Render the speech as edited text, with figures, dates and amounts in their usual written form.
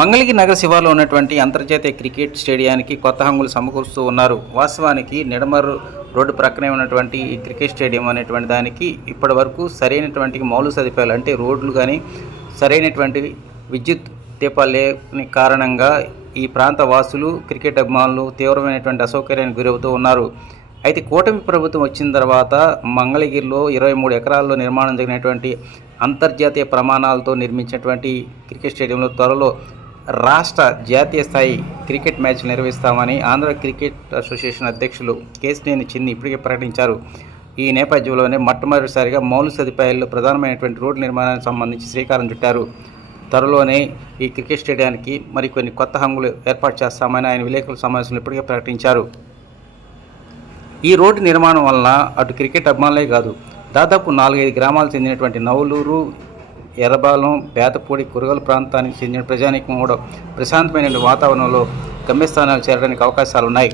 మంగళగిరి నగర శివార్లో ఉన్నటువంటి అంతర్జాతీయ క్రికెట్ స్టేడియానికి కొత్త హంగులు సమకూరుస్తూ ఉన్నారు. వాస్తవానికి నిడమర్రు రోడ్డు ప్రక్కనే ఉన్నటువంటి ఈ క్రికెట్ స్టేడియం అనేటువంటి దానికి ఇప్పటి వరకు సరైనటువంటి మౌలిక సదుపాయాలు అంటే రోడ్లు కానీ సరైనటువంటి విద్యుత్ దీపాలు లేని కారణంగా ఈ ప్రాంత వాసులు క్రికెట్ అభిమానులు తీవ్రమైనటువంటి అసౌకర్యానికి గురవుతూ ఉన్నారు. అయితే కూటమి ప్రభుత్వం వచ్చిన తర్వాత మంగళగిరిలో 23 ఎకరాల్లో నిర్మాణం జరిగినటువంటి అంతర్జాతీయ ప్రమాణాలతో నిర్మించినటువంటి క్రికెట్ స్టేడియంలో త్వరలో రాష్ట్ర జాతీయ స్థాయి క్రికెట్ మ్యాచ్లు నిర్వహిస్తామని ఆంధ్ర క్రికెట్ అసోసియేషన్ అధ్యక్షులు కేశినేని చిన్ని ఇప్పటికే ప్రకటించారు. ఈ నేపథ్యంలోనే మొట్టమొదటిసారిగా మౌలిక సదుపాయాల్లో ప్రధానమైనటువంటి రోడ్డు నిర్మాణానికి సంబంధించి శ్రీకారం చుట్టారు. త్వరలోనే ఈ క్రికెట్ స్టేడియానికి మరికొన్ని కొత్త హంగులు ఏర్పాటు చేస్తామని ఆయన విలేకరుల సమావేశంలో ఇప్పటికే ప్రకటించారు. ఈ రోడ్డు నిర్మాణం వలన అటు క్రికెట్ అభిమానులే కాదు దాదాపు 4-5 గ్రామాలకు చెందినటువంటి నవలూరు, ఎర్రబాలెం, బేతపూడి, కురగలు ప్రాంతానికి చెందిన ప్రజానీకం కూడా ప్రశాంతమైన వాతావరణంలో గమ్యస్థానాలు చేరడానికి అవకాశాలు ఉన్నాయి.